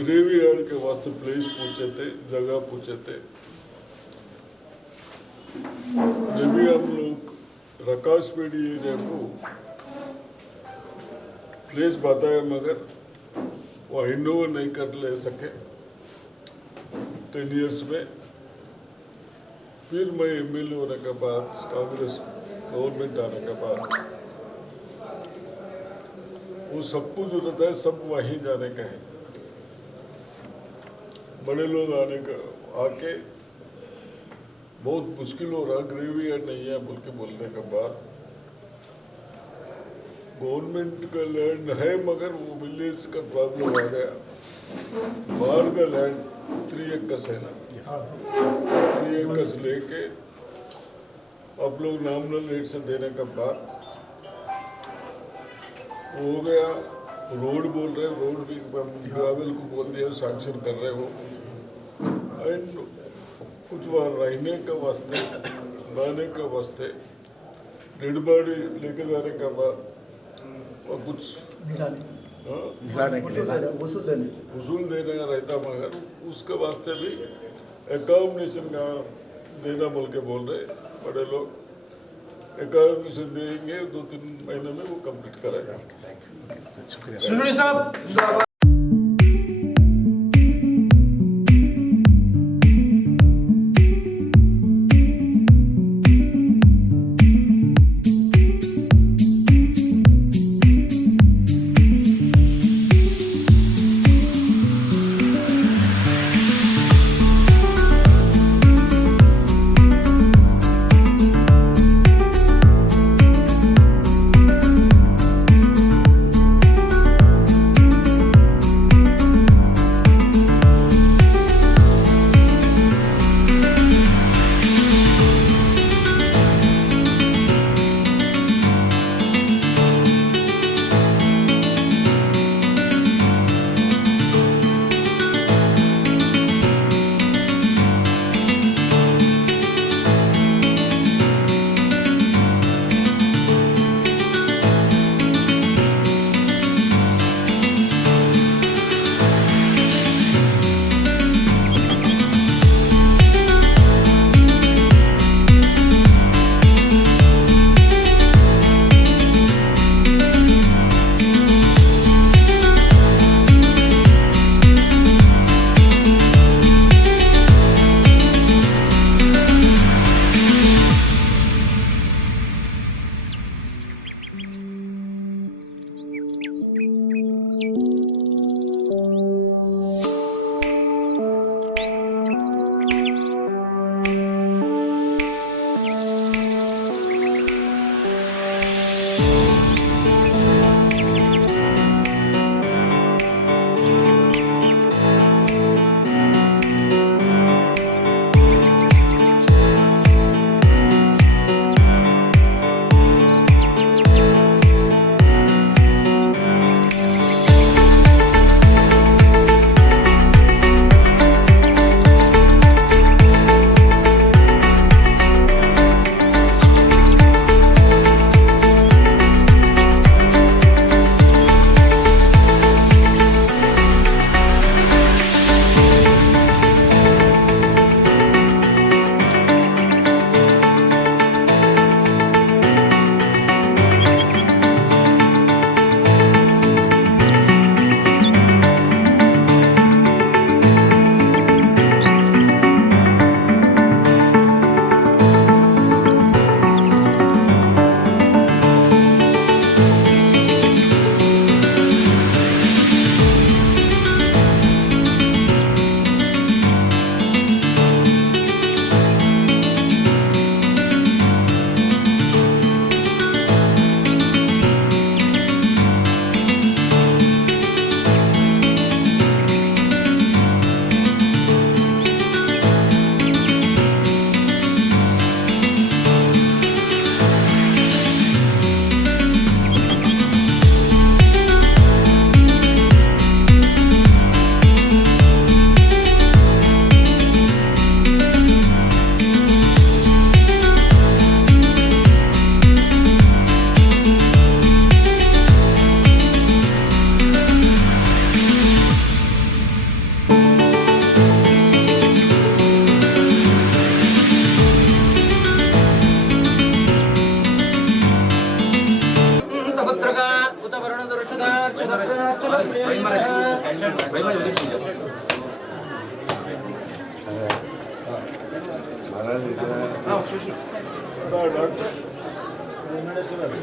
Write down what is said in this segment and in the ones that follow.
Gravy yard के वास्ते place पूछे थे, जगह पूछे थे। जब भी हम लोग रकासपेड़ी एरिया को प्लेस बताया मगर वो हैंडओवर नहीं कर ले सके 10 इयर्स में। फिर मैं एमएलए होने के बाद, कांग्रेस गवर्नमेंट आने के बाद वो सब कुछ होता है, सब वहीं जाने का है। बड़े लोग आने का आके बहुत मुश्किल हो रहा, ग्रेवी यार्ड नहीं है बोल के बोलने के बाद गवर्नमेंट का लैंड है मगर वो विलेज का प्रॉब्लम आ गया। बाहर का लैंड 3 एकड़ है ना, 3 एकड़ लेके आप लोग नॉमिनल रेट से देने का बाद हो गया। रोड बोल रहे, रोड भी ग्रावल को बोल दिया सैंक्शन कर रहे हो। एंड कुछ वहाँ रहने का वास्ते, लाने का वास्ते, डेड बॉडी लेके जाने का बाद और कुछ वसूल देने का रहता मगर उसके वास्ते भी अकोमोडेशन का देना बोल के बोल रहे बड़े लोग। अकोमोडेशन देंगे 2-3 महीने में वो कंप्लीट करेगा। सुशुड़ी साहब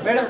మేడం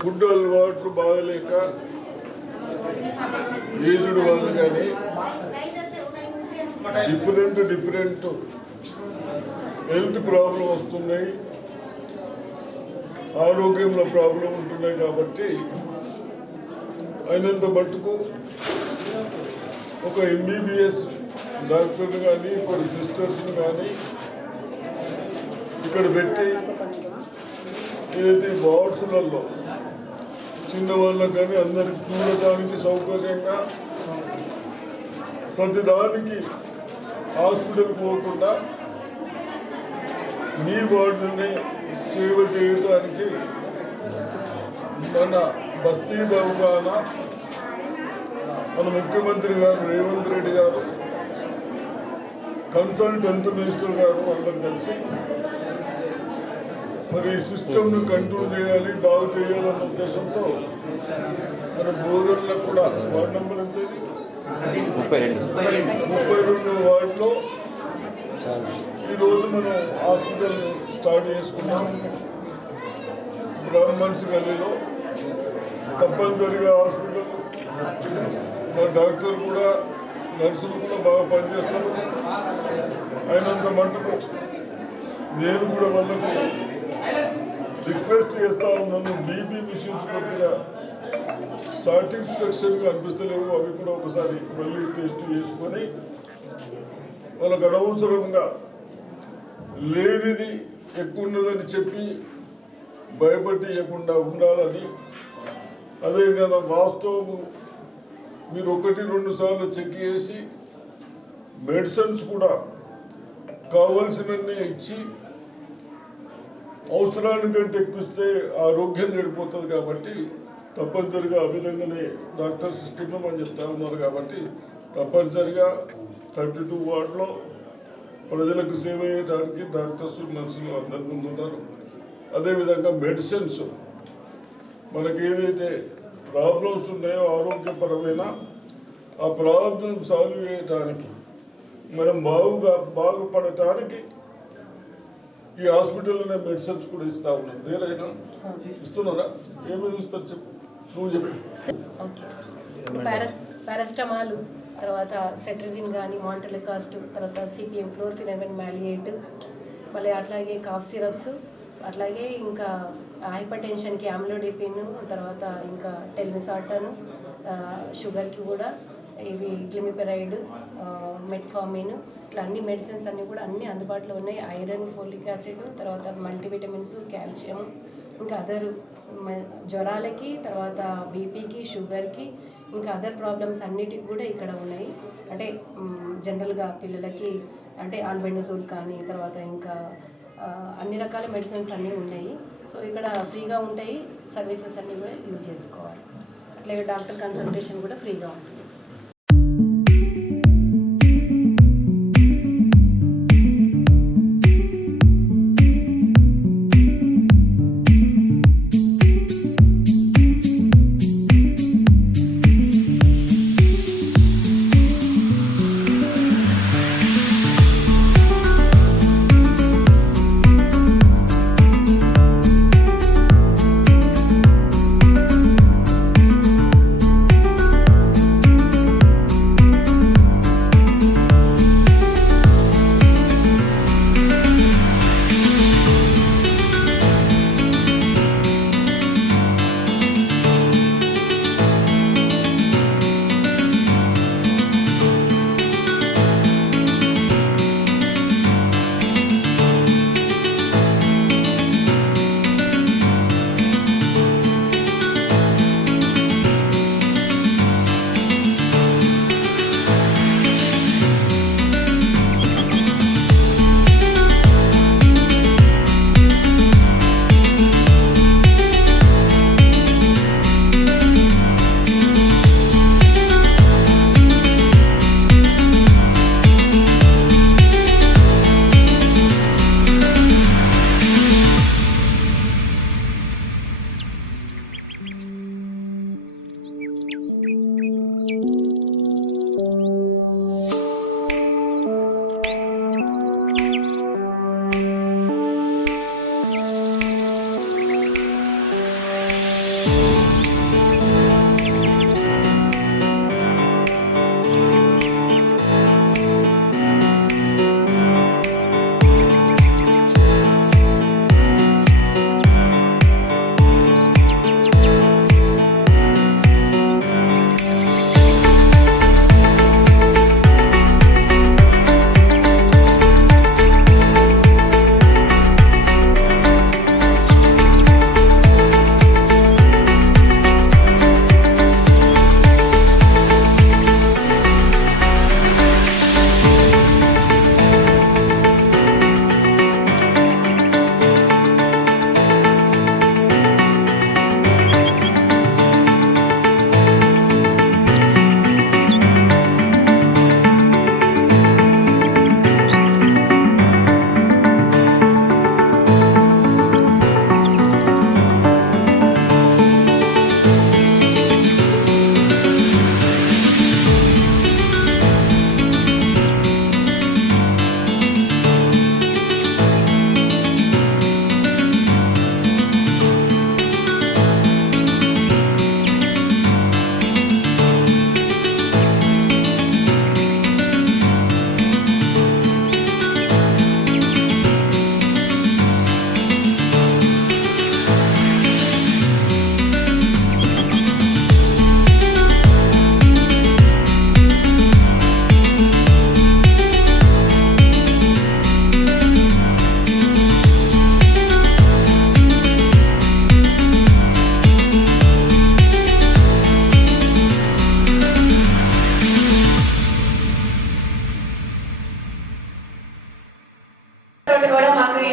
ఫుడ్ అలవాట్లు బాగలేక ఏజ్డ్ వాళ్ళు కానీ డిఫరెంట్ హెల్త్ ప్రాబ్లం వస్తున్నాయి, ఆరోగ్యంలో ప్రాబ్లం ఉంటున్నాయి. కాబట్టి అయినంత మట్టుకు ఒక ఎంబీబీఎస్ డాక్టర్ని కానీ కొన్ని సిస్టర్స్ని కానీ ఇక్కడ పెట్టి ఏదైతే వార్డ్స్లలో చిన్నవాళ్ళకు కానీ అందరికి చూడటానికి సౌకర్యంగా ప్రతిదానికి హాస్పిటల్ పోకుండా మీ వార్డుని సేవ చేయడానికి మన బస్తీ దవాఖానా మన ముఖ్యమంత్రి గారు రేవంత్ రెడ్డి గారు కన్సల్ట్ హెల్త్ మినిస్టర్ గారు అందరూ కలిసి మరి ఈ సిస్టమ్ను కంట్రోల్ చేయాలి, బాగు చేయాలన్న ఉద్దేశంతో మన బోధనలో కూడా వార్డు నెంబర్ ఎంత 32 వార్డులో ఈరోజు మనం హాస్పిటల్ స్టార్ట్ చేసుకున్నాం. బ్రాహ్మణ్స్ గల్లీలో తప్పనిసరిగా హాస్పిటల్ మా డాక్టర్ కూడా నర్సులు కూడా బాగా పనిచేస్తారు. అయినంత మటుకు నేను కూడా వాళ్ళకు రిక్వెస్ట్ చేస్తా ఉన్నాను, బీపీ మిషన్స్ కొద్దిగా సాటిస్ఫాక్షన్గా అనిపిస్తలేవు. అవి కూడా ఒకసారి మళ్ళీ టెస్ట్ చేసుకొని వాళ్ళకు అనవసరంగా లేనిది ఎక్కువ ఉన్నదని చెప్పి భయపడియకుండా ఉండాలని. అదే కదా వాస్తవము. మీరు 1-2 సార్లు చెక్ చేసి మెడిసిన్స్ కూడా కావాల్సినన్ని ఇచ్చి అవసరానికంటే ఎక్కువ ఇస్తే ఆరోగ్యం చెడిపోతుంది. కాబట్టి తప్పనిసరిగా ఆ విధంగానే డాక్టర్ సిస్టమ్ అని చెప్తా ఉన్నారు. కాబట్టి తప్పనిసరిగా 32 వార్డులో ప్రజలకు సేవ చేయడానికి డాక్టర్స్ నర్సులు అందరి ముందు ఉన్నారు. అదేవిధంగా మెడిసిన్స్ మనకి ఏదైతే ప్రాబ్లమ్స్ ఉన్నాయో ఆరోగ్యపరమైన ఆ ప్రాబ్లం సాల్వ్ చేయడానికి మనం బాగుపడటానికి ఈ హాస్పిటల్లోనే మెడిసిన్స్ కూడా ఇస్తా ఉన్నాం. వేరైనా ఇస్తున్నారా? ఏమేమి ఇస్తారు చెప్పు, నువ్వు చెప్పు. పారాస్టమాల్, తర్వాత సెట్రిజిన్ కానీ, మాంటలికాస్ట్, తర్వాత సిపిఎం క్లోర్ఫినెవెన్ మ్యాలియేట్, మళ్ళీ అట్లాగే కాఫ్ సిరప్స్, అట్లాగే ఇంకా హైపర్ టెన్షన్కి ఆమ్లోడిపిన్, తర్వాత ఇంకా టెల్మిసాటన్, షుగర్కి కూడా ఇవి క్లిమిపెరైడ్, మెట్ఫార్మిన్, ఇట్లా అన్ని మెడిసిన్స్ అన్నీ కూడా అన్నీ అందుబాటులో ఉన్నాయి. ఐరన్, ఫోలిక్ యాసిడ్, తర్వాత మల్టీవిటమిన్స్, కాల్షియం, ఇంకా అదర్ జ్వరాలకి, తర్వాత బీపీకి, షుగర్కి, ఇంకా అదర్ ప్రాబ్లమ్స్ అన్నిటికి కూడా ఇక్కడ ఉన్నాయి. అంటే జనరల్గా పిల్లలకి అంటే ఆల్బెండజోల్ కానీ, తర్వాత ఇంకా అన్ని రకాల మెడిసిన్స్ అన్నీ ఉన్నాయి. సో ఇక్కడ ఫ్రీగా ఉంటాయి. సర్వీసెస్ అన్నీ కూడా యూజ్ చేసుకోవాలి. అట్లాగే డాక్టర్ కన్సల్టేషన్ కూడా ఫ్రీగా ఉంటుంది.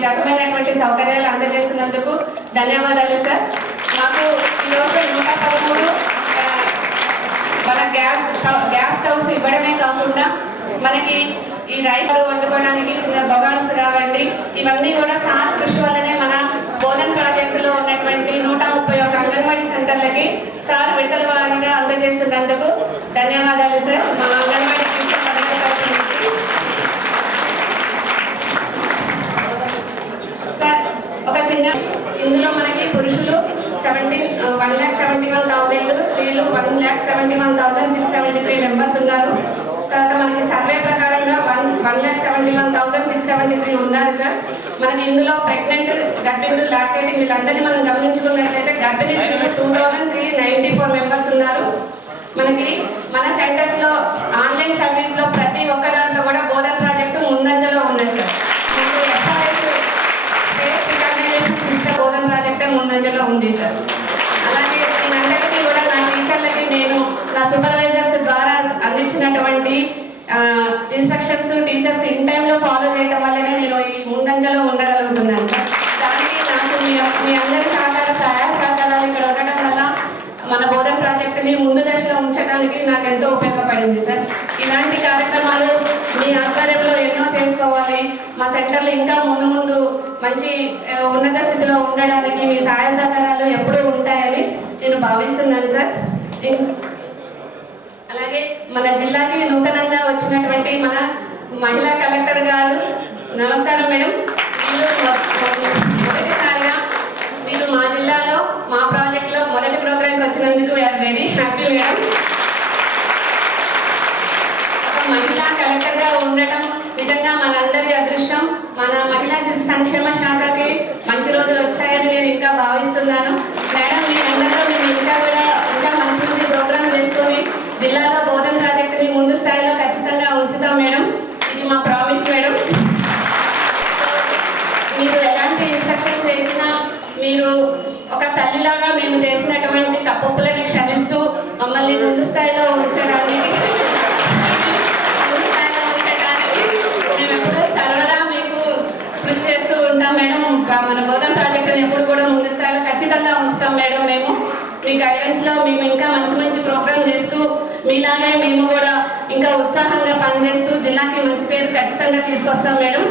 రకమైనటువంటి సౌకర్యాలు అందజేస్తున్నందుకు ధన్యవాదాలు సార్. మాకు ఈరోజు 113 మన గ్యాస్ స్టవ్స్ ఇవ్వడమే కాకుండా మనకి ఈ రైస్ వండుకోవడానికి చిన్న బగాన్స్ కావండి, ఇవన్నీ కూడా సార్ కృషి వల్లనే మన బోధన్ ప్రాజెక్టులో ఉన్నటువంటి 131 అంగన్వాడీ సెంటర్లకి సార్ విడతల వారీగా అందజేస్తున్నందుకు ధన్యవాదాలు సార్. మా అంగన్వాడీ సార్ ఒక చిన్న ఇందులో మనకి పురుషులు 1,71,000, స్త్రీలు 1,71,673 మెంబర్స్ ఉన్నారు. తర్వాత మనకి సర్వే ప్రకారంగా 1,71,673 ఉన్నారు సార్. మనకి ఇందులో ప్రెగ్నెంట్, గర్భిణులు, లాక్టేటింగ్ వీళ్ళందరినీ మనం గమనించుకున్నట్లయితే గర్భిణీ స్త్రీలు 2,394 మెంబర్స్ ఉన్నారు. మనకి మన సెంటర్స్ లో ఆన్లైన్ సర్వీస్ లో ప్రతి ఒక్క దాంట్లో కూడా బోధన్ ప్రాజెక్టు ముందంజలో ఉన్నది సార్. మనకి FRS face recognition system Bodhan ప్రాజెక్టే ముందంజలో ఉంది సార్. అలాగే దీనంతటికీ కూడా నా టీచర్లకి నేను నా సూపర్వైజర్స్ ద్వారా అందించినటువంటి ఇన్స్ట్రక్షన్స్ టీచర్స్ ఇన్ టైంలో ఫాలో చేయడం వల్లనే నేను ఈ ముందంజలో ఉండగలుగుతున్నాను సార్. దానికి నాకు మీ అందరి సహాయ సహకారాలు ఇక్కడ ఉండటం వల్ల మన బోధన్ ప్రాజెక్టుని ముందు దశలో ఉంచడానికి నాకు ఎంతో ఉపయోగపడింది సార్. ఇలాంటి కార్యక్రమాలు మీ ఆధ్వర్యంలో ఎన్నో చేసుకోవాలి, మా సెంటర్లు ఇంకా ముందు మంచి ఉన్నత స్థితిలో ఉండడానికి మీ సహాయ సహకారాలు ఎప్పుడూ ఉంటాయని నేను భావిస్తున్నాను సార్. అలాగే మన జిల్లాకి నూతనంగా వచ్చినటువంటి మన మహిళా కలెక్టర్ గారు, నమస్కారం మేడం. మొదటిసారిగా మీరు మా జిల్లాలో మా ప్రాజెక్ట్లో మొదటి ప్రోగ్రాంకి వచ్చినందుకు వీఆర్ వెరీ హ్యాపీ మేడం. ఒక మహిళా కలెక్టర్గా ఉండటం నిజంగా మనందరి అదృష్టం. మన మహిళా శిశు సంక్షేమ శాఖకి మంచి రోజులు వచ్చాయని నేను ఇంకా భావిస్తున్నాను మేడం. మీరందరూ మేము ఇంకా మంచి మంచి ప్రోగ్రాం చేసుకొని జిల్లాలో బోధన్ ప్రాజెక్టుని ముందు స్థాయిలో ఖచ్చితంగా ఉంచుతాం మేడం. ఇది మా ప్రామిస్ మేడం. మీరు ఎలాంటి ఇన్స్ట్రక్షన్స్ చేసినా మీరు ఒక తల్లిలాగా మేము చేసినటువంటి తప్పులని క్షమిస్తూ మమ్మల్ని ముందు స్థాయిలో ఉంచడానికి మేము ఎప్పుడూ సర్వదా మీకు కృషి చేస్తూ ఉంటాం మేడం. మన బోధన్ ప్రాజెక్టుని ఎప్పుడు కూడా ముందు స్థాయిలో ఖచ్చితంగా ఉంచుతాం మేడం. మేము మీ గైడెన్స్లో మేము ఇంకా మంచి మంచి ప్రోగ్రామ్ చేస్తూ మీలాగే మేము కూడా ఇంకా ఉత్సాహంగా పనిచేస్తూ జిల్లాకి మంచి పేరు ఖచ్చితంగా తీసుకొస్తాం మేడం.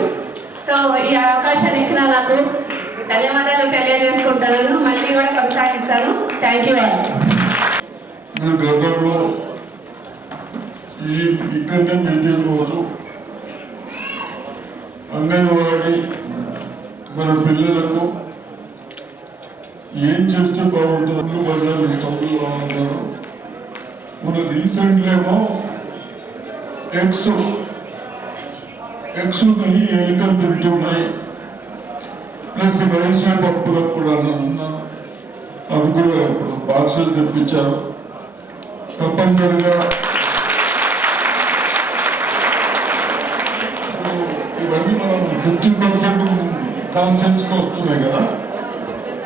సో ఈ అవకాశాన్ని ఇచ్చిన నాకు ధన్యవాదాలు తెలియజేసుకుంటాను. మళ్ళీ కూడా కొనసాగిస్తాను. Thank you all. గతంలో ఇక్కడనే మీటింగ్ రోజు అంగన్వాడీ మన పిల్లలకు ఏం చేస్తే బాగుంటుంది బజార్లు స్టవ్లు బాగుంటారు. మన రీసెంట్గా ఏమో ఎగ్స్ ఉన్నాయి, ఎలుకలు తింటున్నాయి, ప్లస్ రైస్ పప్పులకు కూడా ఉన్నాను. అవి కూడా ఇప్పుడు బాక్సులు తెప్పించారు. తప్పనిసరిగా ఇవన్నీ మనం 50% కాన్ఫిడెన్స్గా వస్తున్నాయి కదా.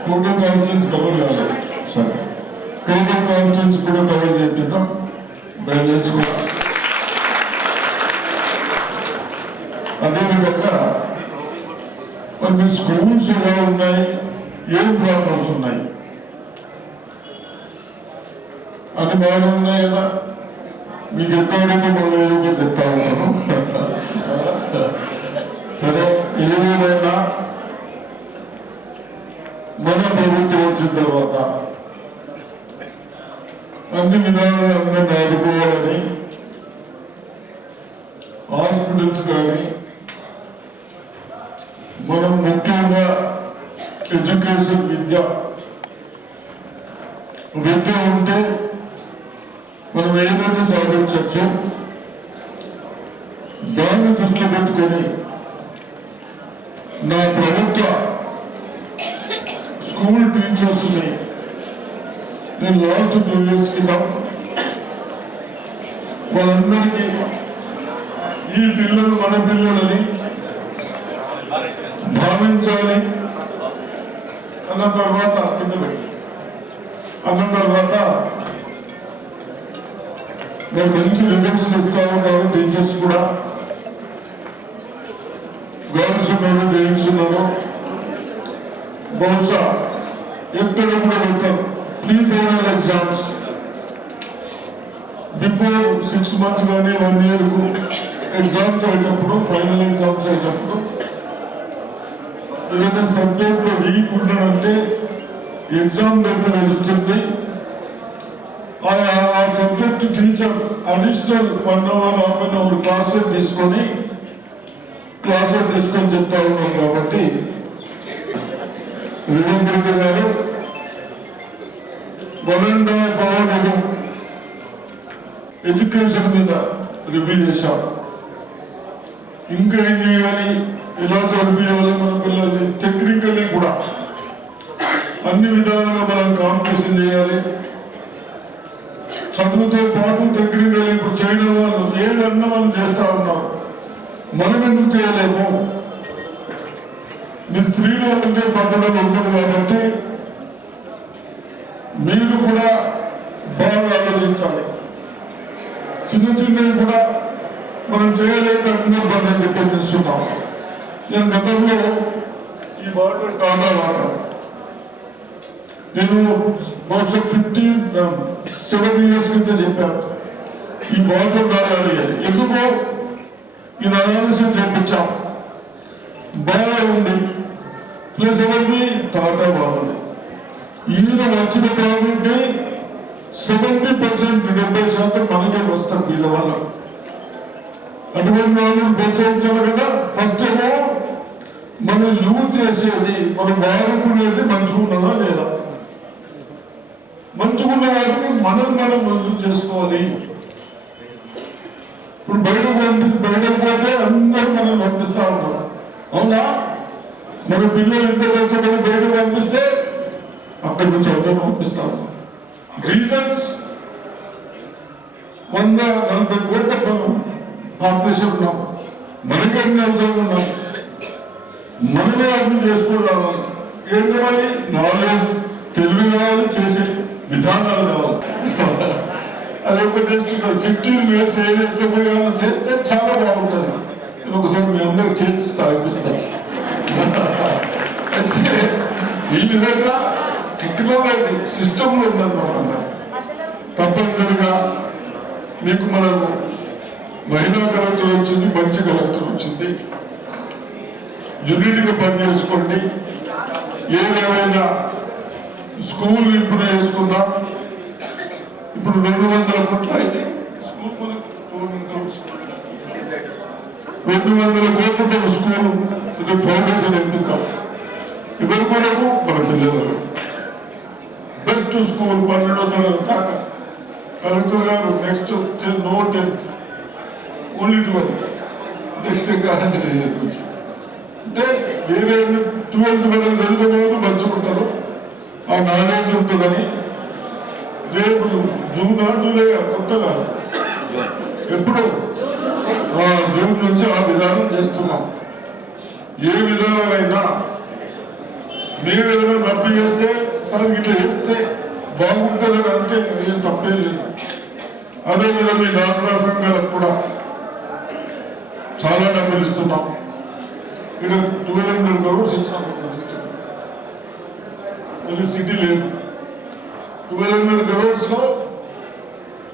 టోటల్ కాన్ఫిడెన్స్ కవర్ కాలేదు సరే. టోటల్ కాన్ఫిడెన్స్ కూడా కవర్ చేపిద్దాం. బ్యాలెన్స్ కూడా అదేవిధంగా మరి మీ స్కూల్స్ ఎలా ఉన్నాయి, ఏం ప్రాబ్లమ్స్ ఉన్నాయి అని బాగా ఉన్నాయి కదా. మీకు ఎక్కడైతే మళ్ళీ ఏదో ఒకటి చెప్తా ఉంటాను. సరే, ఏదేమైనా మన ప్రభుత్వం వచ్చిన తర్వాత అన్ని విధాలుగా అందరిని ఆదుకోవాలని హాస్పిటల్స్ కానీ మనం ముఖ్యంగా ఎడ్యుకేషన్ విద్య ఉంటే మనం ఏదైనా సాధించవచ్చు. దాన్ని దృష్టిలో పెట్టుకొని నా ప్రభుత్వ స్కూల్ టీచర్స్ని నేను లాస్ట్ 2 years క్రితం వాళ్ళందరికీ ఈ పిల్లలు మన పిల్లలని భావించాలి అన్న తర్వాత నేను మంచి రిజల్ట్స్ ఇస్తా ఉన్నాను. టీచర్స్ కూడా గర్ల్స్ చేస్తున్నారో చేయిస్తున్నారో బహుశా ఎక్కడ కూడా పెడతారు. Pre final exams before 6 months కానీ 1 year ఎగ్జామ్స్ అయినప్పుడు, ఫైనల్ ఎగ్జామ్స్ అయినప్పుడు ఏదైనా సబ్జెక్ట్లో వీక్ ఉన్నాడంటే ఎగ్జామ్ పెడితే తెలుస్తుంది. ఆ subject teacher additional 1 hour, 1.5 hour classes తీసుకొని చెప్తా ఉన్నాం. కాబట్టి రేవంత్ రెడ్డి గారు 1.5 hour ఎడ్యుకేషన్ మీద రివ్యూ చేశాం. ఇంకా ఏం చేయాలి, ఎలా చదివించాలి మన పిల్లల్ని, టెక్నికల్లీ కూడా అన్ని విధాలుగా మనం కాంపిటీషన్ చేయాలి. చదువుతో పాటు టెక్నికల్లీ ఇప్పుడు చేయడం వాళ్ళు ఏదన్నా మనం చేస్తా ఉన్నాం. మనం ఎందుకు చేయలేము? మీ స్త్రీలో ఉండే పద్ధతులు ఉంటుంది కాబట్టి మీరు కూడా బాగా ఆలోచించాలి. చిన్నవి కూడా మనం చేయలేక అందరూ చెప్పేస్తున్నాం. నేను గతంలో ఈ వాటర్ టాటా వాటర్ నేను బహుశా 57 years కింద చెప్పాను ఈ వాటర్ తాగాలి అని. ఎందుకో ఇది అనాలిసిస్ చేయించాం, బాగా ఉంది. ప్లస్ ఎవరిది టాటా బాగుంది. ఈయన వచ్చిన ప్రాబ్లంకి 70% 70% మనకే వస్తాం మీద వల్ల. అటువంటి వాళ్ళని ప్రోత్సహించాలి కదా. ఫస్ట్ ఏమో మనం యూజ్ చేసేది, మనం వాడుకునేది మంచిగా ఉన్నదా లేదా, మంచిగా ఉన్న వాటిని మనం యూజ్ చేసుకోవాలి. ఇప్పుడు బయటకు పోతే అందరూ మనం పంపిస్తా ఉన్నాం, అవునా? మన పిల్లలు ఇంత కష్టపడి బయటకు పంపిస్తే అక్కడి నుంచి అందరూ పంపిస్తా ఉన్నాం. రీజన్స్ 140 కోట్ల పాపులేషన్ ఉన్నాం, మనకి అన్ని అవసరం ఉన్నాం. మనమే అన్ని చేసుకోవాలి. ఏం కావాలి? నాలెడ్జ్, తెలివి కావాలి, చేసే విధానాలు కావాలి. అది ఒకటి 15 minutes ఏదైనా చేస్తే చాలా బాగుంటుంది. ఒకసారి మీ అందరికి చేసి స్థాపిస్తాను. అయితే ఈ విధంగా టెక్నాలజీ సిస్టంలో ఉన్నది మనందరం. తప్పనిసరిగా మీకు మనకు మహిళా కలెక్టర్ వచ్చింది, మంచి కలెక్టర్ వచ్చింది. యూనిట్గా పనిచేసుకోండి. ఏదేమైనా స్కూల్ ఇంప్రూవ్ చేసుకుందాం. ఇప్పుడు 200 కోట్ల అయితే స్కూల్ 200 కోట్లతో స్కూల్ ఫౌండేషన్ ఎంపుతాం. ఎవరి కొరకు? మన పిల్లలకు బెస్ట్ స్కూల్ 12వ తరగతి దాకా. కలెక్టర్ గారు next no 10th, only 12th. Next అంటే వేరే 12th వరకు చదివిన వాళ్ళు మంచుకుంటారు, ఆ నాలెడ్జ్ ఉంటుందని. రేపు జూలై కొత్తగా ఎప్పుడు జూన్ నుంచి ఆ విధానం చేస్తున్నాం. ఏ విధానాలైనా మీరు ఏదైనా తప్పు చేస్తే సార్ ఇట్లా చేస్తే బాగుంటుందని అంటే ఏం తప్పేం లేదు. అదేవిధంగా మీ డాక్టరా సంఘాలకు కూడా చాలా డబ్బులు ఇస్తున్నాం. ఇక్కడ 1200 crores ఇస్తాం. మళ్ళీ సిటీ లేదు. 1200 crores లో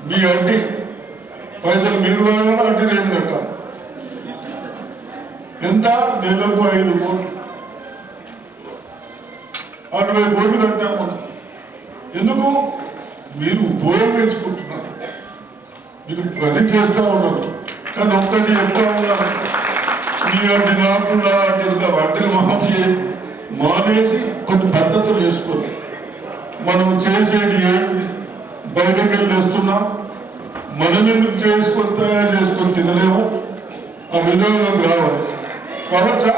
మీ అడ్డీ పైసలు మీరు కావాలా, అడ్డీ నేను కట్టాలి. ఎంత? నెలకు 5 కోట్లు, 60 కోట్లు కట్టాము. ఎందుకు? మీరు ఉపయోగించుకుంటున్నారు, మీరు పని చేస్తూ ఉన్నారు. కానీ ఒక్కటి చెప్తా ఉన్నారు, మీ అడ్డీ కాకుండా అడ్డీలు మానేసి కొన్ని పద్ధతులు వేసుకోండి. మనం చేసేది ఏంటి? బయటకు వెళ్ళి తెస్తున్నాం, మనం ఎందుకు తయారు చేసుకొని తినలేము. ఆ విధానం రావాలి. కావచ్చా?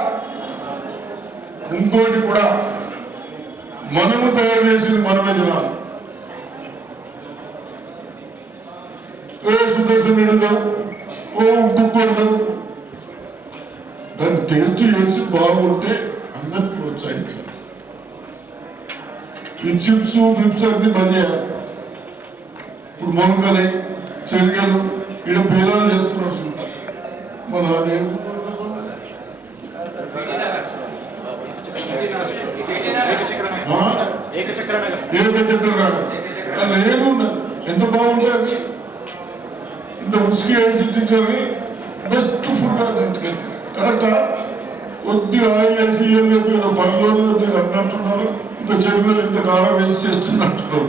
ఇంకోటి కూడా, మనము తయారు చేసింది మనమే తినాలి. సుదర్శన్ రెడ్డిదాం, ఉప్పు దాన్ని టేస్ట్ చేసి బాగుంటే అందరికీ ప్రోత్సహించాలి. ఈ చిప్స్ బిప్స్ అన్ని బంద్ చేయాలి. ఇప్పుడు మొలకలు, శనగలు ఇక్కడ పేలాలు చేస్తున్నారు. మన అదే ఏకచక్ర నగర్ అలా ఏమి ఉండదు. ఎంత బాగుంటుంది, ఇంత ఉసికి వేసి బెస్ట్ ఫుడ్ కరెక్టా. కొద్దిగా ఆయిల్ వేసి ఏం చెప్పి పనిలో మీరు అన్నట్టున్నారు, ఇంత చెరువులు ఇంత కారం వేసి చేస్తున్నట్టున్నారు,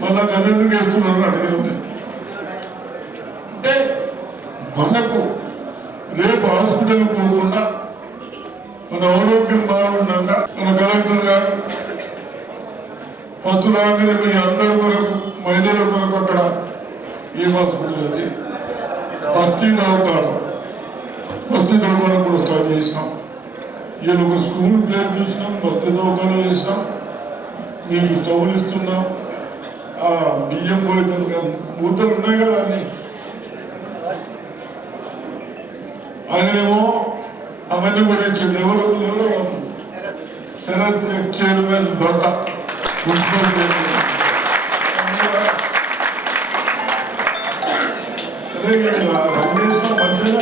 మళ్ళా గదెందుకు వేస్తున్నారు అడిగింది. అంటే మనకు రేపు హాస్పిటల్కి పోకుండా మన ఆరోగ్యం బాగుండగా మన కలెక్టర్ గారు ఫస్ట్ రాగానే మీ అందరి కొరకు మహిళల కొరకు అక్కడ ఏ హాస్పిటల్ అది బస్తీ దవాఖాన కూడా స్టార్ట్ చేసినాం. ఈయన ఒక స్కూల్ పేరు చూసినాం, బస్తీ దవాఖాన చేసినాం, మీకు స్టవ్లు ఇస్తున్నాం, ఆ బియ్యం పోయితే మూతలు ఉన్నాయి కదా అన్ని. ఆయనేమో అవన్నీ కూడా ఇచ్చింది. ఎవరు శరత్ చైర్మన్ భర్త మున్సిపల్ చైర్మన్. అదే రమేష్ మంచిగా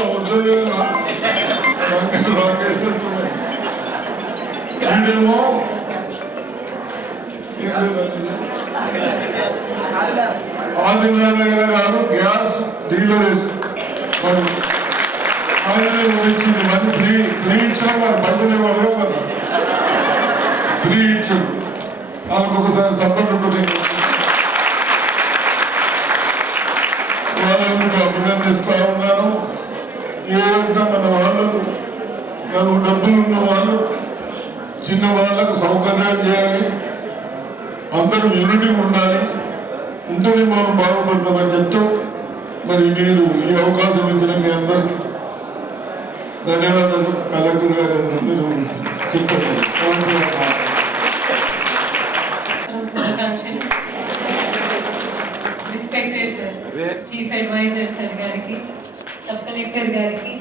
వద్దలేమో ఆదినారాయణ గారు గ్యాస్ డీలర్ ఆయన ఇచ్చింది. మరి ఫ్రీ ఇచ్చాం, మరి పైసలు ఇవ్వలేదు కదా, ఫ్రీ ఇచ్చాం. వాళ్ళకి ఒకసారి సపోర్ట్ వాళ్ళకు అభినందిస్తా ఉన్నాను. ఏ విధంగా మన వాళ్ళకు డబ్బులు ఉన్న వాళ్ళు చిన్న వాళ్ళకు సౌకర్యాలు చేయాలి, అందరూ యూనిటీ ఉండాలి, ఉంటేనే మనం బాగుపడతామని చెప్తూ మరి మీరు ఈ అవకాశం ఇచ్చిన మీ అందరికీ ధన్యవాదాలు. కలెక్టర్ గారు మీరు చెప్పండి. రెస్పెక్టెడ్ చీఫ్ అడ్వైజర్ సార్ గారికి, సబ్ కలెక్టర్ గారికి,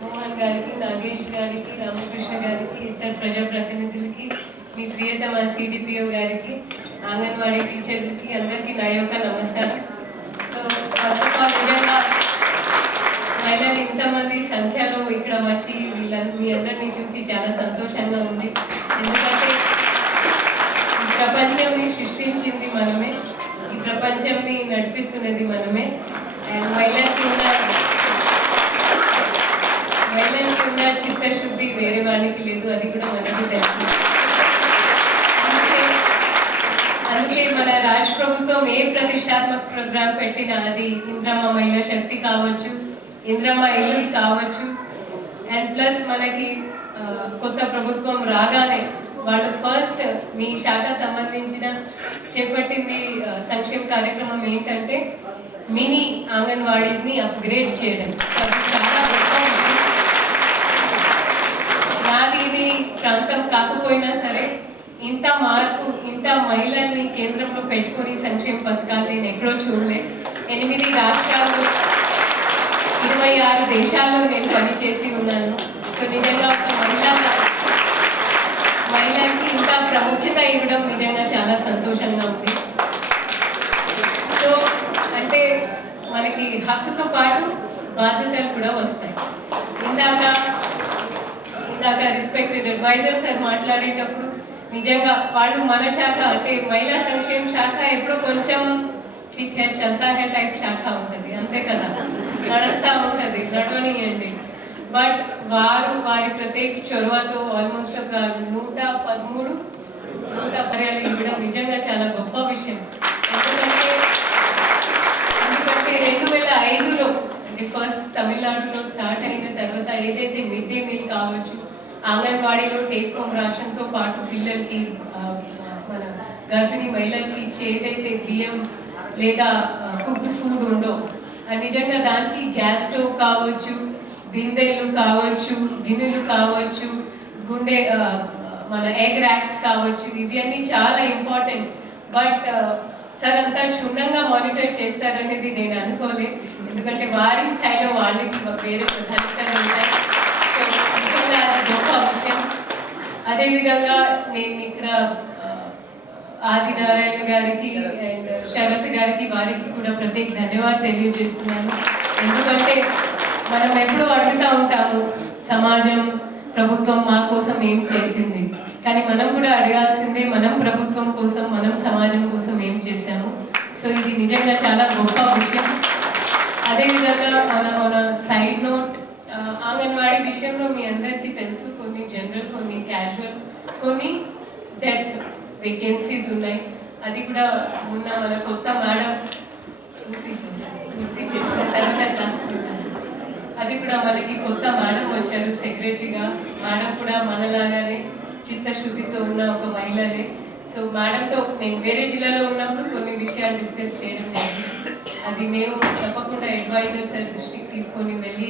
మోహన్ గారికి, నాగేష్ గారికి, రామకృష్ణ గారికి, ఇతర ప్రజాప్రతినిధులకి, మీ ప్రియతమ సిడిపిఓ గారికి, అంగన్వాడీ టీచర్లకి అందరికీ నా యొక్క నమస్కారం. సో ఫస్ట్ ఆఫ్ ఆల్ నిజంగా మహిళలు ఇంతమంది సంఖ్యలో ఇక్కడ వచ్చి మీ అందరినీ చూసి చాలా సంతోషంగా ఉంది. ఎందుకంటే ఈ ప్రపంచంని సృష్టించింది మనమే, ఈ ప్రపంచంని నడిపిస్తున్నది మనమే. అండ్ మహిళలకి ఉన్న చిత్తశుద్ధి వేరే వాడికి లేదు, అది కూడా మనకి తెలుసు. అందుకే మన రాష్ట్ర ప్రభుత్వం ఏ ప్రతిష్టాత్మక ప్రోగ్రాం పెట్టినా అది ఇంద్రమ్మ మహిళా శక్తి కావచ్చు, ఇంద్రమ్మ ఇల్లు కావచ్చు. అండ్ ప్లస్ మనకి కొత్త ప్రభుత్వం రాగానే వాళ్ళు ఫస్ట్ మీ శాఖ సంబంధించిన చేపట్టింది సంక్షేమ కార్యక్రమం ఏంటంటే మినీ అంగన్వాడీస్ని అప్గ్రేడ్ చేయడం. అది చాలా గొప్ప విషయం. నాది ఇది ప్రాంతం కాకపోయినా సరే ఇంత మార్పు, ఇంత మహిళల్ని కేంద్రంలో పెట్టుకొని సంక్షేమ పథకాలు నేను ఎక్కడో చూడలే. 8 రాష్ట్రాలు 26 దేశాల్లో నేను పనిచేసి ఉన్నాను. సో నిజంగా ఒక మహిళకి ఇంత ప్రాముఖ్యత ఇవ్వడం నిజంగా చాలా సంతోషంగా ఉంది. సో అంటే మనకి హక్కుతో పాటు బాధ్యతలు కూడా వస్తాయి. ఇందాక రెస్పెక్టెడ్ అడ్వైజర్ సార్ మాట్లాడేటప్పుడు నిజంగా వాళ్ళు మన శాఖ అంటే మహిళా సంక్షేమ శాఖ ఎప్పుడో కొంచెం ఠీక్ హై చల్తా హై టైప్ శాఖ ఉంటుంది, అంతే కదా, నడుస్తూ ఉంటుంది, నడవనియండి. బట్ వారి ప్రత్యేక చొరవతో ఆల్మోస్ట్ ఒక 113 కార్యాలు ఇవ్వడం నిజంగా చాలా గొప్ప విషయం. ఎందుకంటే 2005లో అంటే ఫస్ట్ తమిళనాడులో స్టార్ట్ అయిన తర్వాత ఏదైతే మిడ్ డే మీల్ కావచ్చు, అంగన్వాడీలో టేక్ హోమ్ రేషన్తో పాటు పిల్లలకి మన గర్భిణీ మహిళలకి ఇచ్చే ఏదైతే బియ్యం లేదా కుక్డ్ ఫుడ్ ఉందో నిజంగా దానికి గ్యాస్ స్టవ్ కావచ్చు, బిందెలు కావచ్చు, గిన్నెలు కావచ్చు, గుండె మన ఎగ్ ర్యాక్స్ కావచ్చు, ఇవి అన్నీ చాలా ఇంపార్టెంట్. బట్ సార్ అంతా క్షుణ్ణంగా మానిటర్ చేస్తారనేది నేను అనుకోలేదు. ఎందుకంటే వారి స్థాయిలో వాళ్ళకి వేరే ప్రధానికలు ఉంటాయి. సో నిజంగా అది గొప్ప విషయం. అదేవిధంగా నేను ఇక్కడ ఆదినారాయణ గారికి అండ్ శరత్ గారికి వారికి కూడా ప్రత్యేక ధన్యవాదాలు తెలియజేస్తున్నాను. ఎందుకంటే మనం ఎప్పుడూ అడుగుతూ ఉంటాము సమాజం ప్రభుత్వం మా కోసం ఏం చేసింది, కానీ మనం కూడా అడగాల్సిందే, మనం ప్రభుత్వం కోసం, మనం సమాజం కోసం ఏం చేశాము. సో ఇది నిజంగా చాలా గొప్ప విషయం. అదేవిధంగా మన సైడ్ నోట్, అంగన్వాడీ విషయంలో మీ అందరికీ తెలుసు, కొన్ని జనరల్, కొన్ని క్యాజువల్, కొన్ని డెత్ వేకెన్సీస్ ఉన్నాయి. అది కూడా మొన్న మన కొత్త మేడం పూర్తి చేసిన తర్వాత క్లాస్ అది కూడా మనకి కొత్త మేడం వచ్చారు సెక్రటరీగా. మేడం కూడా మనలాగానే చిత్తశుద్ధితో ఉన్న ఒక మహిళలే. సో మేడంతో నేను వేరే జిల్లాలో ఉన్నప్పుడు కొన్ని విషయాలు డిస్కస్ చేయడం జరిగింది. అది మేము తప్పకుండా అడ్వైజర్ సార్ దృష్టికి తీసుకొని వెళ్ళి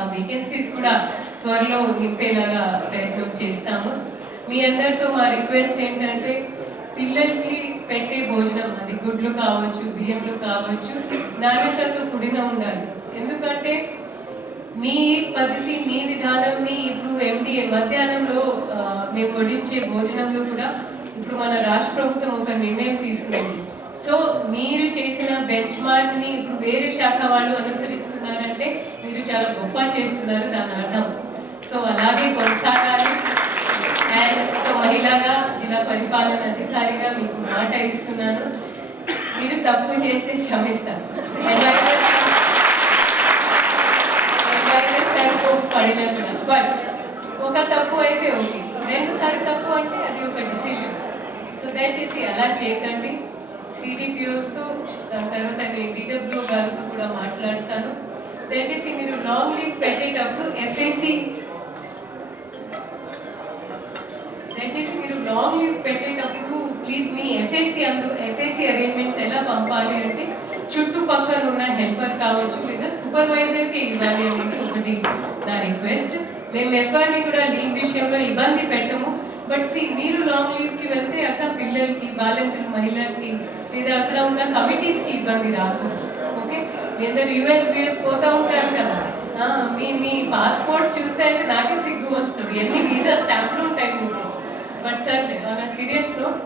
ఆ వేకెన్సీస్ కూడా త్వరలో నింపేలాగా ప్రయత్నం చేస్తాము. మీ అందరితో మా రిక్వెస్ట్ ఏంటంటే పిల్లలకి పెట్టే భోజనం, అది గుడ్లు కావచ్చు, బియ్యంలు కావచ్చు, నాణ్యతతో కూడిన ఉండాలి. ఎందుకంటే మీ పద్ధతి, మీ విధానంని ఇప్పుడు MDA మధ్యాహ్నంలో మేము వడ్డించే భోజనంలో కూడా ఇప్పుడు మన రాష్ట్ర ప్రభుత్వం ఒక నిర్ణయం తీసుకుంది. సో మీరు చేసిన బెంచ్ మార్క్ని ఇప్పుడు వేరే శాఖ వాళ్ళు అనుసరిస్తున్నారంటే మీరు చాలా గొప్ప చేస్తున్నారు, దాని అర్థం. సో అలాగే కొనసాగాలి. అండ్ ఒక మహిళగా, జిల్లా పరిపాలన అధికారిగా మీకు మాట ఇస్తున్నాను, మీరు తప్పు చేస్తే క్షమిస్తాను. పడినా కూడా, బట్ ఒక తప్పు అయితే ఓకే, 2 సార్లు తప్పు అంటే అది ఒక డిసిజన్. సో దయచేసి అలా చేయకండి. CDPOస్తో, దాని తర్వాత నేను DWO గారితో కూడా మాట్లాడతాను. దయచేసి మీరు లాంగ్ లీవ్ పెట్టేటప్పుడు ప్లీజ్ మీ FAC అరేంజ్మెంట్స్ ఎలా పంపాలి అంటే చుట్టుపక్కల ఉన్న హెల్పర్ కావచ్చు లేదా సూపర్వైజర్కి ఇవ్వాలి అనేది ఒకటి నా రిక్వెస్ట్. మేము ఎవరిని కూడా లీవ్ విషయంలో ఇబ్బంది పెట్టము. బట్ మీరు లాంగ్ లీవ్కి వెళ్తే అక్కడ పిల్లలకి, బాలింతల మహిళలకి లేదా అక్కడ ఉన్న కమిటీస్కి ఇబ్బంది రాకూడదు. ఓకే, మీ అందరు US పోతూ ఉంటారు కదా, మీ పాస్పోర్ట్స్ చూస్తే అయితే నాకే సిగ్గు వస్తుంది, ఎన్ని వీసా స్టాంపులు ఉంటాయి మీకు. But sir on serious note,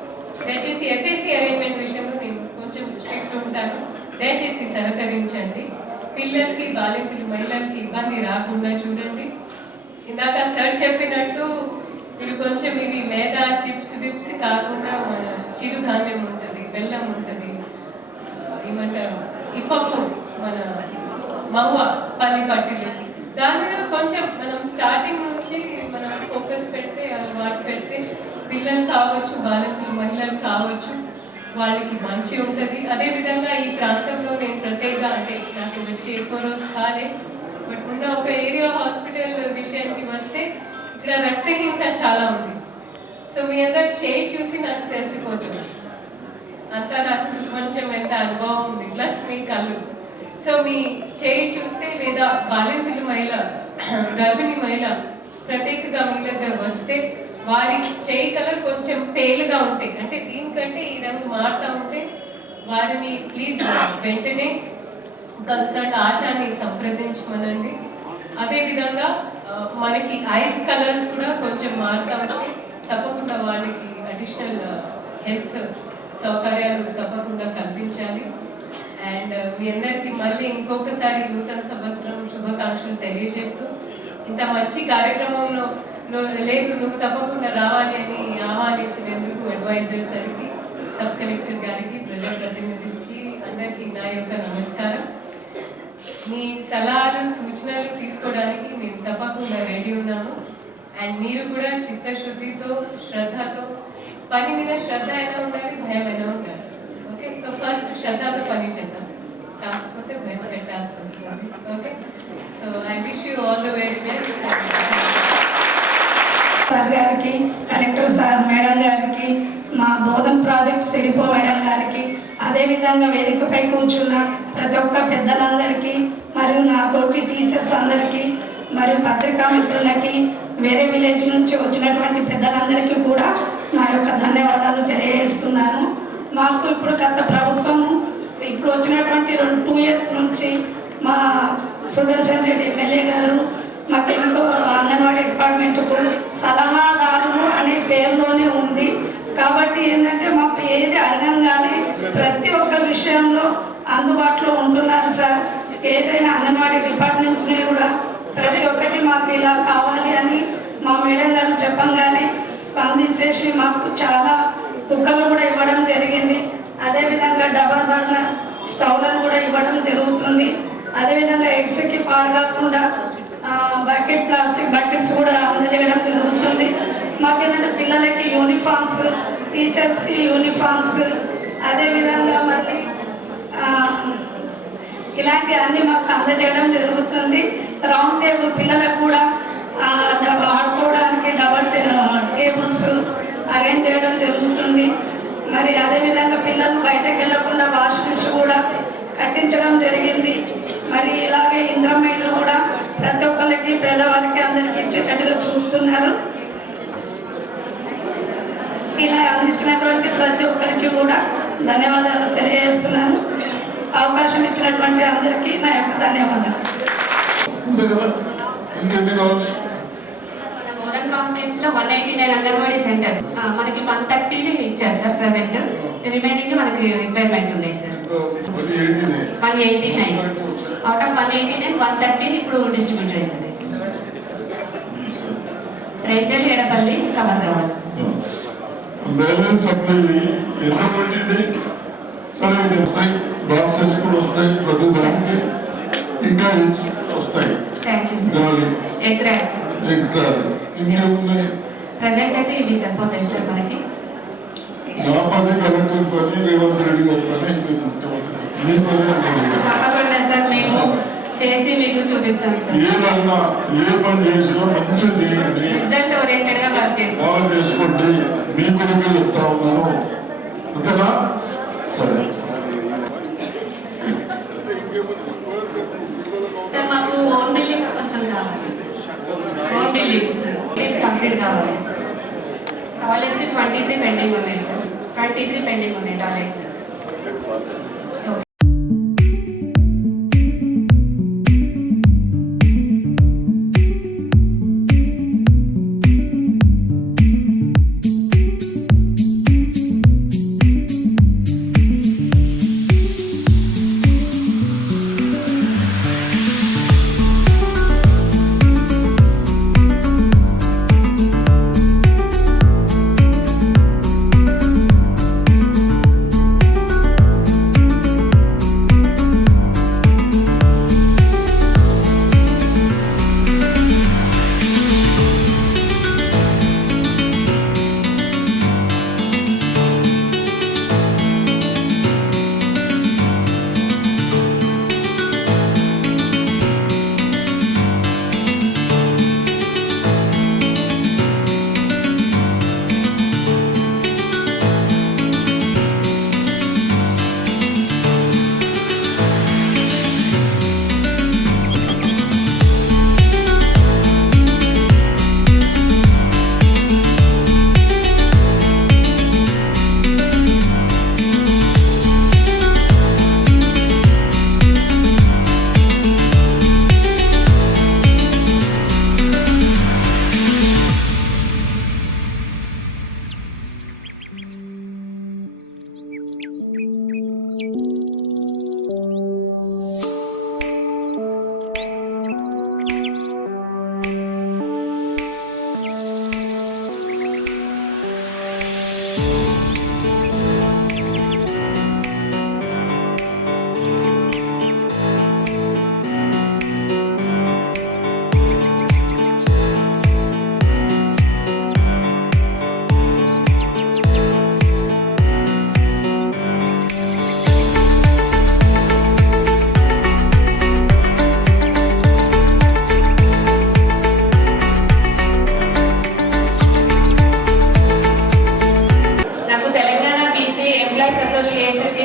దయచేసి FAC అరేంజ్మెంట్ విషయంలో నేను కొంచెం స్ట్రిక్ట్ ఉంటాను. దయచేసి సహకరించండి. పిల్లలకి, బాలింతలు, మహిళలకి ఇబ్బంది రాకుండా చూడండి. ఇందాక సార్ చెప్పినట్టు మీరు కొంచెం ఇవి మేదా, చిప్స్ విప్స్ కాకుండా మన చిరుధాన్యం ఉంటుంది, బెల్లం ఉంటుంది, ఏమంటారు ఇప్పప్పు, మన మవ్వ, పల్లి పట్టిలు, దాని మీద కొంచెం మనం స్టార్టింగ్ నుంచి మనం ఫోకస్ పెడితే, అలవాటు పెడితే పిల్లలు కావచ్చు, బాలింతలు, మహిళలు కావచ్చు, వాళ్ళకి మంచి ఉంటుంది. అదేవిధంగా ఈ ప్రాంతంలో నేను ప్రత్యేకంగా, అంటే నాకు వచ్చి ఎక్కువ రోజు కాలే, బట్ ఉన్న ఒక ఏరియా హాస్పిటల్ విషయానికి వస్తే ఇక్కడ రక్తహీనత చాలా ఉంది. సో మీ అందరు చేయి చూసి నాకు తెలిసిపోతుంది, అంతా నాకు కొంచెం ఎంత అనుభవం ఉంది, ప్లస్ మీ కళ్ళు. సో మీ చేయి చూస్తే లేదా బాలింతలు మహిళ, గర్భిణీ మహిళ ప్రత్యేకంగా మీ దగ్గర వస్తే వారి చేయి కలర్ కొంచెం పేలుగా ఉంటాయి, అంటే దీనికంటే ఈ రంగు మారుతూ ఉంటే వారిని ప్లీజ్ వెంటనే కన్సర్న్ ఆశాని సంప్రదించమనండి. అదేవిధంగా మనకి ఐస్ కలర్స్ కూడా కొంచెం మారుతూ ఉంటే తప్పకుండా వాళ్ళకి అడిషనల్ హెల్త్ సౌకర్యాలు తప్పకుండా కల్పించాలి. అండ్ మీ అందరికీ మళ్ళీ ఇంకొకసారి నూతన సంవత్సరం శుభాకాంక్షలు తెలియజేస్తూ, ఇంత మంచి కార్యక్రమంలో లేదు నువ్వు తప్పకుండా రావాలి అని ఆహ్వానించినందుకు అడ్వైజర్ సార్కి, సబ్ కలెక్టర్ గారికి, ప్రజాప్రతినిధులకి అందరికీ నా యొక్క నమస్కారం. మీ సలహాలు, సూచనలు తీసుకోవడానికి మేము తప్పకుండా రెడీ ఉన్నాము. అండ్ మీరు కూడా చిత్తశుద్ధితో, శ్రద్ధతో, పని మీద శ్రద్ధ అయినా ఉండాలి, భయం అయినా ఉండాలి. ఓకే, సో ఫస్ట్ శ్రద్ధతో పని చేద్దాం, కాకపోతే భయం పెట్టాల్సి వస్తుంది. Okay, so I wish you all the very best. Sir గారికి, కలెక్టర్ సార్ మేడం గారికి, మా బోధన ప్రాజెక్ట్ సిడిపో మేడం గారికి, అదేవిధంగా వేదికపై కూర్చున్న ప్రతి ఒక్క పెద్దలందరికీ, మరియు నా తోటి టీచర్స్ అందరికీ, మరియు పత్రికా మిత్రులకి, వేరే విలేజ్ నుంచి వచ్చినటువంటి పెద్దలందరికీ కూడా నా యొక్క ధన్యవాదాలు తెలియజేస్తున్నాను. మాకు ఇప్పుడు గత ప్రభుత్వము ఇప్పుడు వచ్చినటువంటి 2 years నుంచి మా సుదర్శన్ రెడ్డి ఎమ్మెల్యే గారు మాకు ఎంతో అంగన్వాడీ డిపార్ట్మెంట్కు సలహాదారులు అనే పేరులోనే ఉంది. కాబట్టి ఏంటంటే మాకు ఏది అడగంగానే ప్రతి ఒక్క విషయంలో అందుబాటులో ఉంటున్నారు సార్. ఏదైనా అంగన్వాడీ డిపార్ట్మెంట్ నుంచి కూడా ప్రతి ఒక్కటి మాకు ఇలా కావాలి అని మా మేడం గారు చెప్పంగానే స్పందించేసి మాకు చాలా కుక్కలు కూడా ఇవ్వడం జరిగింది. అదేవిధంగా డబల్ బర్నర్ స్టవ్లను కూడా ఇవ్వడం జరుగుతుంది. అదేవిధంగా ఎగ్స్కి పాడు కాకుండా ప్లాస్టిక్ బకెట్స్ కూడా అందజేయడం జరుగుతుంది. మాకేంటంటే పిల్లలకి యూనిఫామ్స్, టీచర్స్కి యూనిఫామ్స్, అదేవిధంగా మళ్ళీ ఇలాంటి అన్ని మాకు అందజేయడం జరుగుతుంది. రౌండ్ టేబుల్ పిల్లలకు కూడా ఆడుకోవడానికి డబల్ టేబుల్స్ అరేంజ్ చేయడం జరుగుతుంది. మరి అదేవిధంగా పిల్లలు బయటకు వెళ్ళకుండా వాష్రూమ్స్ కూడా కట్టించడం జరిగింది. మరి ఇలాగే ఇంద్రమైలు కూడా ప్రతి ఒక్కరికి పేదవారికి అందరికీ ఇచ్చేటట్టుగా చూస్తున్నారు. ఇలా అందించినటువంటి ప్రతి ఒక్కరికి కూడా ధన్యవాదాలు తెలియజేస్తున్నాను. అవకాశం ఇచ్చినటువంటి అందరికీ నా యొక్క ధన్యవాదాలు. మన బోధన్ కాన్స్టిట్యూన్సీలో 189 అంగన్వాడీ సెంటర్స్ మనకి 130 ఇచ్చారు సార్ ప్రజెంట్. రిమైనింగ్ మనకి రిక్వైర్మెంట్ ఉన్నాయి సార్. 189 అవుట్ ఆఫ్ 189 130 ఇప్పుడు డిస్ట్రిబ్యూట్ అవుతుంది సార్. రేంజల్ ఎడపల్లి కవర్ కావాలి సార్. బ్యాలెన్స్ సప్లై ఎంతమంది సరే వస్తాయి, బాక్సెస్ కూడా వస్తాయి, ప్రతి దానికి ఇంకా వస్తాయి. Thank you sir. Egg rice ఇంకేమున్నాయి? ప్రజెంట్ అయితే ఇవి సరిపోతాయి సార్ మనకి. నా పని కలెక్టర్ పని, రేవంత్ రెడ్డి గారి పని, మీ పని. తప్పకుండా సార్, మేము చేసి మీకు చూపిస్తాం సార్. ఏదన్నా ఏ పని చేసినా మంచిగా చేయండి, రిజల్ట్ ఓరియంటెడ్ గా వర్క్ చేస్తాం. బాగా చేసుకోండి. మీ కొరకే చెప్తా ఉన్నాను, అంతేనా? సరే సార్ మాకు ఓన్ బిల్డింగ్స్ కొంచెం కావాలి. ఓన్ బిల్డింగ్స్ కంప్లీట్ కావాలి. టాయిలెట్స్ 23 పెండింగ్ ఉన్నాయి సార్. 23 పెండింగ్ ఉన్నాయి టాయిలెట్స్.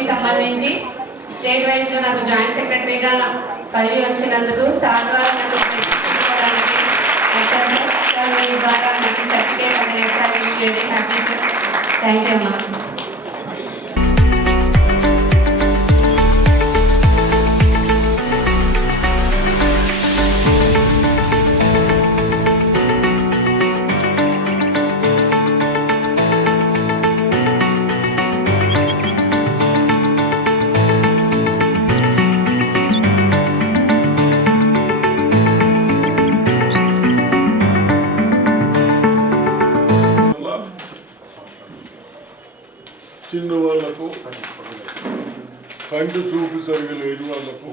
సంబంధించి స్టేట్ వైజ్ గా నాకు జాయింట్ సెక్రటరీగా పదవి వచ్చినందుకు సార్ ద్వారా నాకు మీ ద్వారా నాకు సర్టిఫికేట్ అందజేస్తారు. Very happy sir. Thank you అమ్మా. కంటి చూపు సరిగా లేని వాళ్ళకు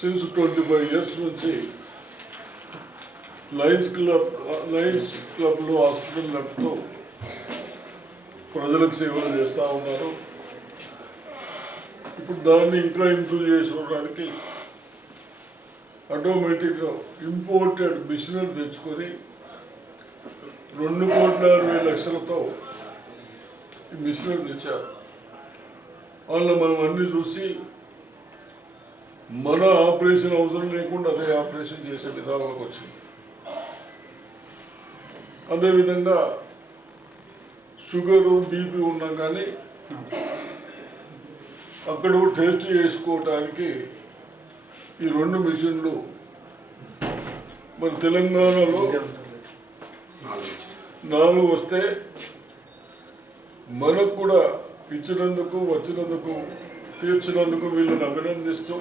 సిన్స్ 25 years నుంచి లయన్స్ క్లబ్లో హాస్పిటల్ నడుపుతూ ప్రజలకు సేవలు చేస్తూ ఉన్నారు. ఇప్పుడు దాన్ని ఇంకా ఇంప్రూవ్ చేసుకోవడానికి ఆటోమేటిక్గా ఇంపోర్టెడ్ మిషనరీ తెచ్చుకొని 2,60,00,000 ఈ మిషనరీ తెచ్చారు. వాళ్ళ మనం అన్ని చూసి మన ఆపరేషన్ అవసరం లేకుండా అదే ఆపరేషన్ చేసే విధానంలోకి వచ్చింది. అదేవిధంగా షుగరు బీపీ ఉన్నా కానీ అక్కడ టెస్ట్ చేసుకోవటానికి ఈ 2 మిషన్లు మరి తెలంగాణలో 4 వస్తే మనకు కూడా ఇచ్చినందుకు తీర్చినందుకు వీళ్ళని అభినందిస్తూ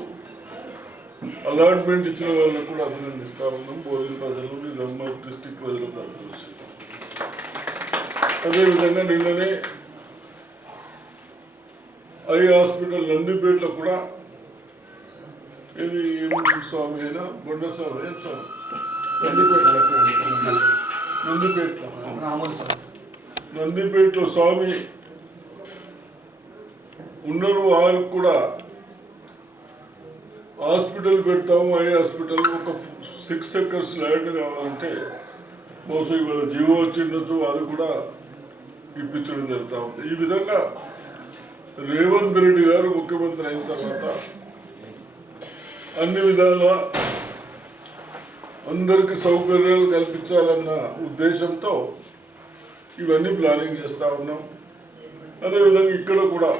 అలాట్మెంట్ ఇచ్చిన వాళ్ళని కూడా అభినందిస్తా ఉన్నాం. బోధన ప్రజలు నిజామాబాద్ డిస్టిక్ ప్రజల తరఫు నుంచి. అదేవిధంగా నిన్ననే ఐ హాస్పిటల్ నందిపేటలో కూడా ఇది స్వామి అయినా బొండస్వామి ఏం స్వామి నందిపేటలో స్వామి ఉన్నారు. వారికి కూడా హాస్పిటల్ పెడతాము. ఐ హాస్పిటల్ ఒక 6 acres ల్యాండ్ కావాలంటే బహుశా ఇవాళ జీవో వచ్చిండొచ్చు, అది కూడా ఇప్పించడం జరుగుతూ ఉంది. ఈ విధంగా రేవంత్ రెడ్డి గారు ముఖ్యమంత్రి అయిన తర్వాత అన్ని విధాల అందరికీ సౌకర్యాలు కల్పించాలన్న ఉద్దేశంతో ఇవన్నీ ప్లానింగ్ చేస్తూ ఉన్నాం. అదేవిధంగా ఇక్కడ కూడా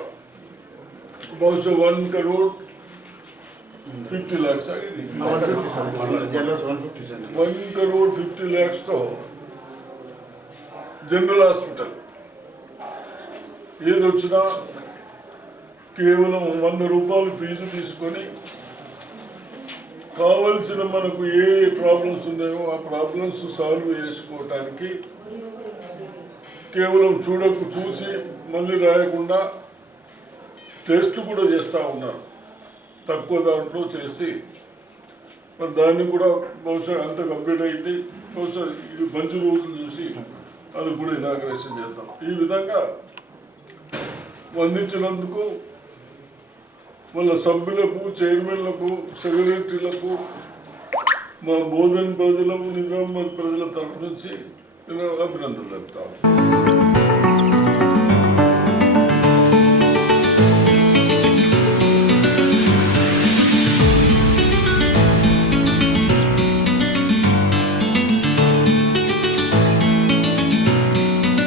బహుశా 1,50,00,000 ఇది 1,50,00,000తో జనరల్ హాస్పిటల్ ఏది వచ్చినా కేవలం 100 రూపాయలు ఫీజు తీసుకొని కావలసిన మనకు ఏ ప్రాబ్లమ్స్ ఉన్నాయో ఆ ప్రాబ్లమ్స్ సాల్వ్ చేసుకోవటానికి కేవలం చూసి మళ్ళీ రాయకుండా టెస్ట్ కూడా చేస్తూ ఉన్నారు. తక్కువ దాంట్లో చేసి మరి దాన్ని కూడా బహుశా అంత కంప్లీట్ అయింది. బహుశా ఇది మంచి రోజులు చూసి అది కూడా ఇనాగ్రేషన్ చేద్దాం. ఈ విధంగా వందించినందుకు వాళ్ళ సభ్యులకు, చైర్మన్లకు, సెక్రటరీలకు మా బోధన్ ప్రజలకు, నిజామాబాద్ ప్రజల తరఫు నుంచి నేను అభినందనలు చెప్తాను.